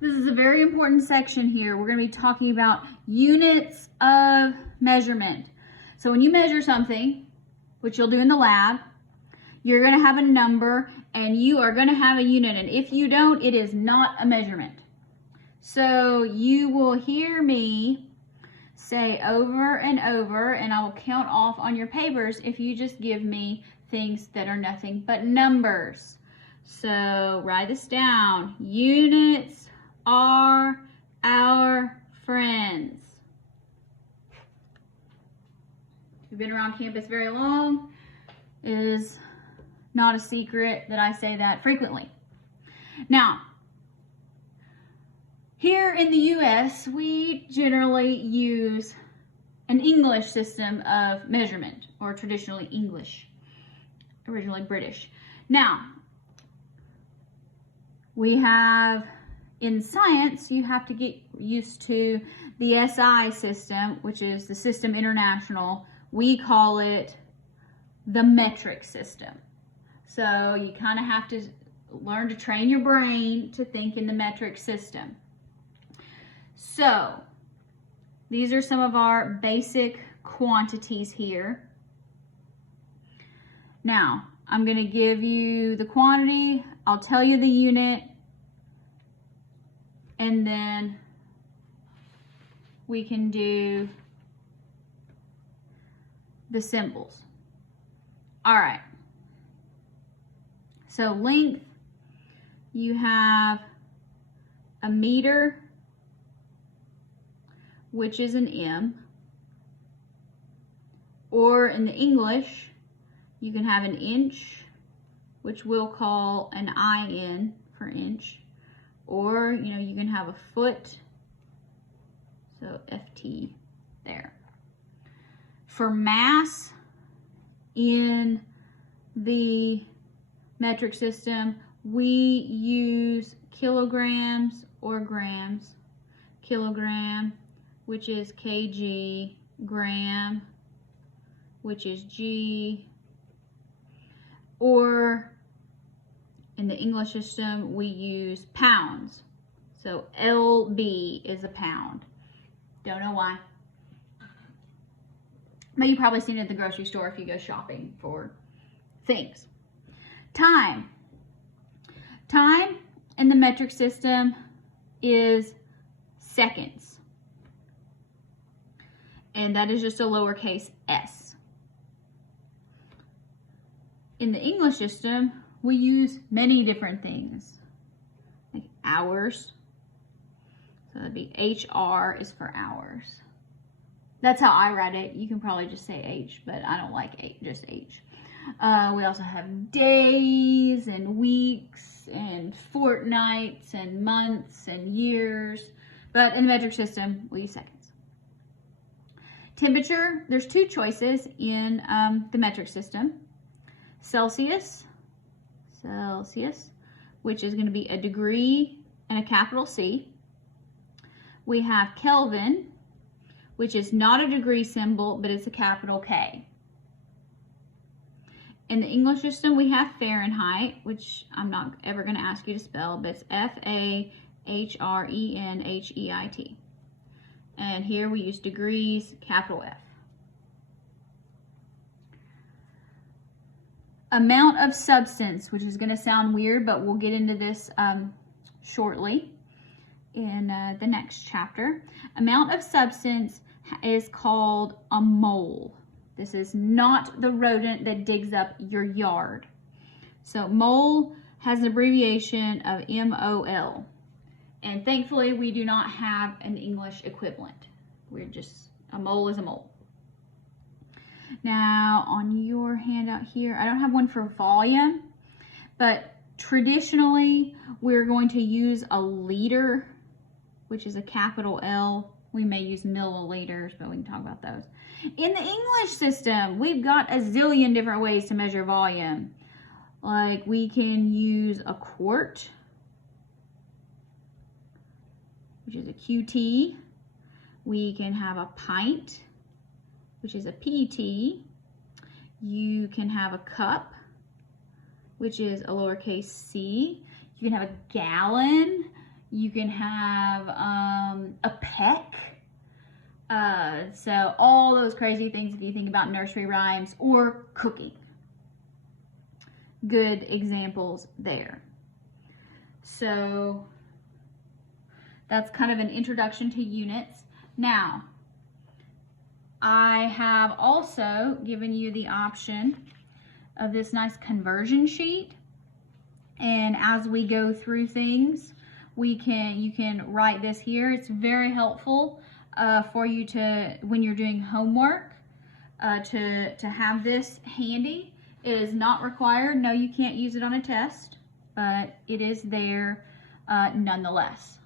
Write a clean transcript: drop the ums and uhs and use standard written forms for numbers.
This is a very important section here. We're going to be talking about units of measurement. So when you measure something, which you'll do in the lab, you're going to have a number and you are going to have a unit. And if you don't, it is not a measurement. So you will hear me say over and over, and I will count off on your papers if you just give me things that are nothing but numbers. So write this down. Units are our friends. If you've been around campus very long, it is not a secret that I say that frequently. Now, here in the US, we generally use an English system of measurement, or traditionally English, originally British. Now, we have, in science, you have to get used to the SI system, which is the System International. We call it the metric system. So you kind of have to learn to train your brain to think in the metric system. So these are some of our basic quantities here. Now, I'm going to give you the quantity, I'll tell you the unit, and then we can do the symbols. All right. So length, you have a meter, which is an M, or in the English, you can have an inch, which we'll call an IN for inch, or you can have a foot, so FT there. For mass in the metric system, we use kilograms or grams. Kilogram, which is kg, gram, which is g, or in the English system, we use pounds. So LB is a pound. Don't know why. But you've probably seen it at the grocery store if you go shopping for things. Time. Time in the metric system is seconds. And that is just a lowercase s. In the English system, we use many different things, like hours. So that'd be HR is for hours. That's how I write it. You can probably just say H, but I don't like H, just H. We also have days and weeks and fortnights and months and years. But in the metric system, we use seconds. Temperature, there's two choices in the metric system. Celsius, which is going to be a degree and a capital C. We have Kelvin, which is not a degree symbol, but it's a capital K. In the English system, we have Fahrenheit, which I'm not ever going to ask you to spell, but it's Fahrenheit. And here we use degrees, capital F. Amount of substance, which is going to sound weird, but we'll get into this shortly in the next chapter. Amount of substance is called a mole. This is not the rodent that digs up your yard. So mole has an abbreviation of MOL. And thankfully, we do not have an English equivalent. We're just, a mole is a mole. Now, on your handout here, I don't have one for volume, but traditionally, we're going to use a liter, which is a capital L. We may use milliliters, but we can talk about those. In the English system, we've got a zillion different ways to measure volume. Like, we can use a quart, which is a QT. We can have a pint, which is a PT. You can have a cup, which is a lowercase c. You can have a gallon. You can have a peck. So all those crazy things if you think about nursery rhymes or cooking. Good examples there. So that's kind of an introduction to units. Now, I have also given you the option of this nice conversion sheet. And as we go through things, you can write this here. It's very helpful for you to, when you're doing homework, to have this handy. It is not required. No, you can't use it on a test, but it is there nonetheless.